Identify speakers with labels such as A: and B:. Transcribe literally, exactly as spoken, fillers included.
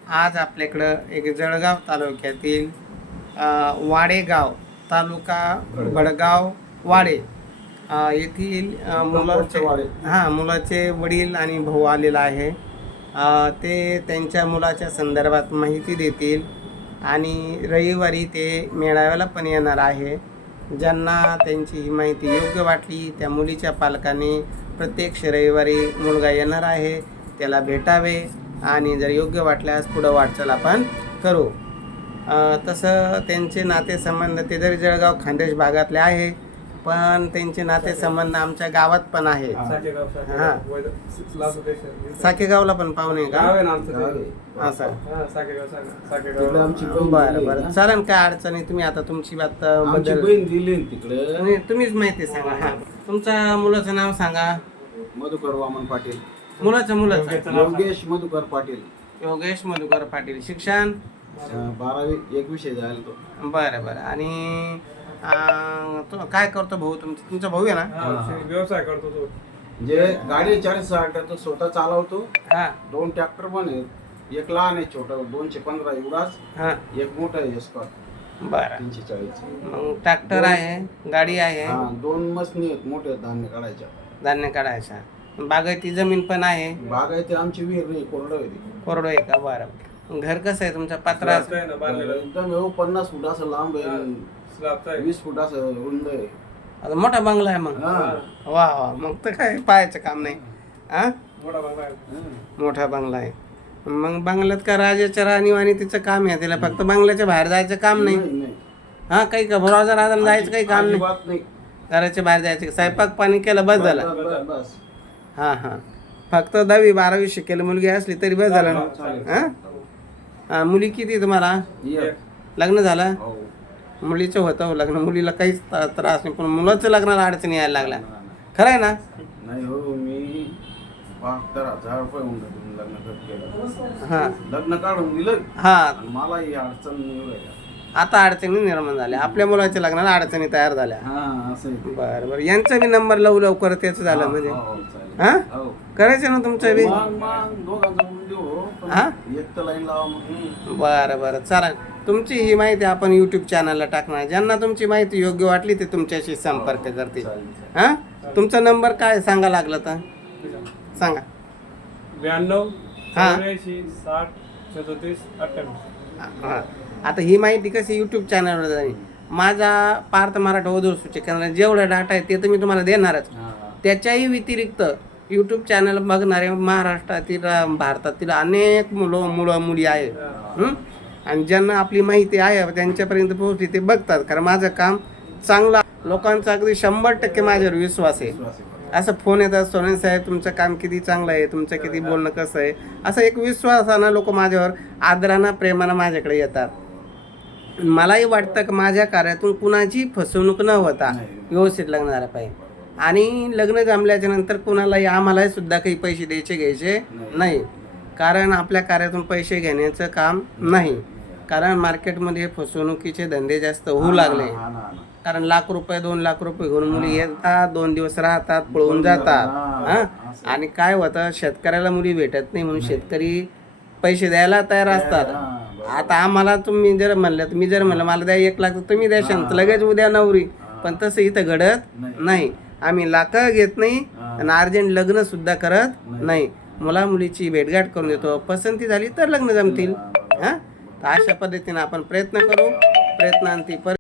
A: आज आपल्याकडं एक जळगाव तालुक्यातील वाडेगाव तालुका भडगाव वाडे येथील मुलाचे हां मुलाचे वडील आणि भाऊ आलेला आहे. ते त्यांच्या मुलाच्या संदर्भात माहिती देतील आणि रविवारी ते मेळाव्याला पण येणार आहे. ज्यांना त्यांची ही माहिती योग्य वाटली त्या मुलीच्या पालकांनी प्रत्येक रविवारी मुलगा येणार आहे त्याला भेटावे आणि जर योग्य वाटल्यास पुढं वाटचाल आपण करू. तसं त्यांचे नातेसंबंध ते जरी जळगाव खानदेश भागातले आहे पण त्यांचे नातेसंबंध आमच्या गावात पण आहे. हां साकेगावला पण पाहुणे का असं बरं बरं चालेल. काय अडचणी तुम्ही आता तुमची बात बद्दल तिकडे तुम्हीच माहिती सांगा. हां तुमच्या मुलाचं नाव सांगा.
B: मधुकर वामन पाटील.
A: मुलाचं मुलाचं
B: योगेश मधुकर पाटील.
A: योगेश मधुकर पाटील. शिक्षण
B: बारावी एक विषय झाला तो.
A: बरं बरं. आणि तो काय करतो भाऊ तुमचा तुमचा भाऊ आहे ना?
C: व्यवसाय करतो तो.
B: जे गाडी चाळीस तो स्वतः चालवतो.
A: हा
B: दोन ट्रॅक्टर पण आहेत. एक लहान आहे छोटा दोनशे पंधरा एवढाच.
A: हा
B: एक मोठा आहे स्कॉट
A: बरं
B: तीनशे चाळीस.
A: मग ट्रॅक्टर आहे गाडी आहे.
B: हा दोन मसनी आहेत मोठे धान्य काढायच्या.
A: धान्य काढायचा. बागायती जमीन पण आहे.
B: बागायती आमची विहीर नाही कोरडं आहे.
A: कोरडो आहे का? बरं. घर कसं आहे तुमच्या पत्रा?
B: एकदम एवढं पन्नास फूट असं लांब आहे. वीस फूट असं रुंद आहे.
A: आता मोठा बंगला आहे मग. वा वा मग तर काय पाहायचं काम नाही. हा मोठा बंगला आहे. मग बंगल्यात का राजाच्या राणीवाणी तिचं काम आहे. तिला फक्त बंगल्याच्या बाहेर जायचं काम नाही. हा काही का भरोसा राजा जायचं काही काम नाही. घराच्या बाहेर जायचं स्वयंपाक पाणी केलं बस झालं. हां हां फक्त दहावी बारावी शिकेल मुलगी असली तरी बस झालं ना. हां मुली किती तुम्हाला? लग्न झालं? मुलीचं होतं लग्न. मुलीला काहीच त्रास नाही पण मुलाचं लग्नाला अडचणी यायला लागल्या. खरं आहे ना?
B: नाही हो मी बहात्तर हजार रुपये होऊन लग्न केलं.
A: हां
B: लग्न काढून दिलं.
A: हां
B: मला ही अडचण नाही.
A: आता अडचणी निर्माण झाल्या. आपल्या मुलाच्या लग्नाला अडचणी तयार झाल्या. बरं बरं. यांचा बी नंबर लव लवकर त्याचं झालं म्हणजे हां करायचं ना तुमचं बी. हां बरं बरं चालेल. तुमची ही माहिती आपण यूट्यूब चॅनलला टाकणार. ज्यांना तुमची माहिती योग्य वाटली ते तुमच्याशी संपर्क करतील. हां तुमचा नंबर काय सांगा लागला तर सांगा.
C: ब्याण्णव
A: हां
C: साठ सदोतीस अठ्ठ्याण्णव.
A: हां आता ही माहिती कशी यूट्यूब चॅनलवर जाईल. माझा पार्थ मराठा वधूवर सूचक केंद्र जेवढा डाटा आहे ते तर मी तुम्हाला देणारच. त्याच्याही व्यतिरिक्त यूट्यूब चॅनल बघणारे महाराष्ट्रातील भारतातील अनेक मुलं मुलं मुली आहेत आणि ज्यांना आपली माहिती आहे त्यांच्यापर्यंत पोहोचली ते बघतात. कारण माझं काम चांगलं लोकांचा अगदी शंभर टक्के माझ्यावर विश्वास आहे. असं फोन येतात सोनेन साहेब तुमचं काम किती चांगलं आहे तुमचं किती बोलणं कसं आहे असं एक विश्वासानं लोक माझ्यावर आदरानं प्रेमानं माझ्याकडे येतात. मलाही वाटतं की माझ्या कार्यातून कुणाची फसवणूक न होता व्यवस्थित लग्न झालं पाहिजे आणि लग्न जमल्याच्या नंतर कुणालाही आम्हालाही सुद्धा काही पैसे द्यायचे घ्यायचे नाही. कारण आपल्या कार्यातून पैसे घेण्याचं काम नाही. कारण मार्केटमध्ये फसवणुकीचे धंदे जास्त होऊ लागले. कारण लाख रुपये दोन लाख रुपये घेऊन मुली येतात दोन दिवस राहतात पळून जातात. हां आणि काय होतं शेतकऱ्याला मुली भेटत नाही म्हणून शेतकरी पैसे द्यायला तयार असतात. आता आम्हाला तुम्ही जर म्हणलं मी जर म्हणलं मला द्या एक लाख तर तुम्ही द्याशाल तर लगेच उद्या नवरी. पण तसं इथं घडत नाही. आम्ही लाख घेत नाही आणि अर्जंट लग्न सुद्धा करत नाही. मुला मुलीची भेटगाठ करून देतो. पसंती झाली तर लग्न जमतील. हां तर अशा पद्धतीनं आपण प्रयत्न करू. प्रयत्नांती पर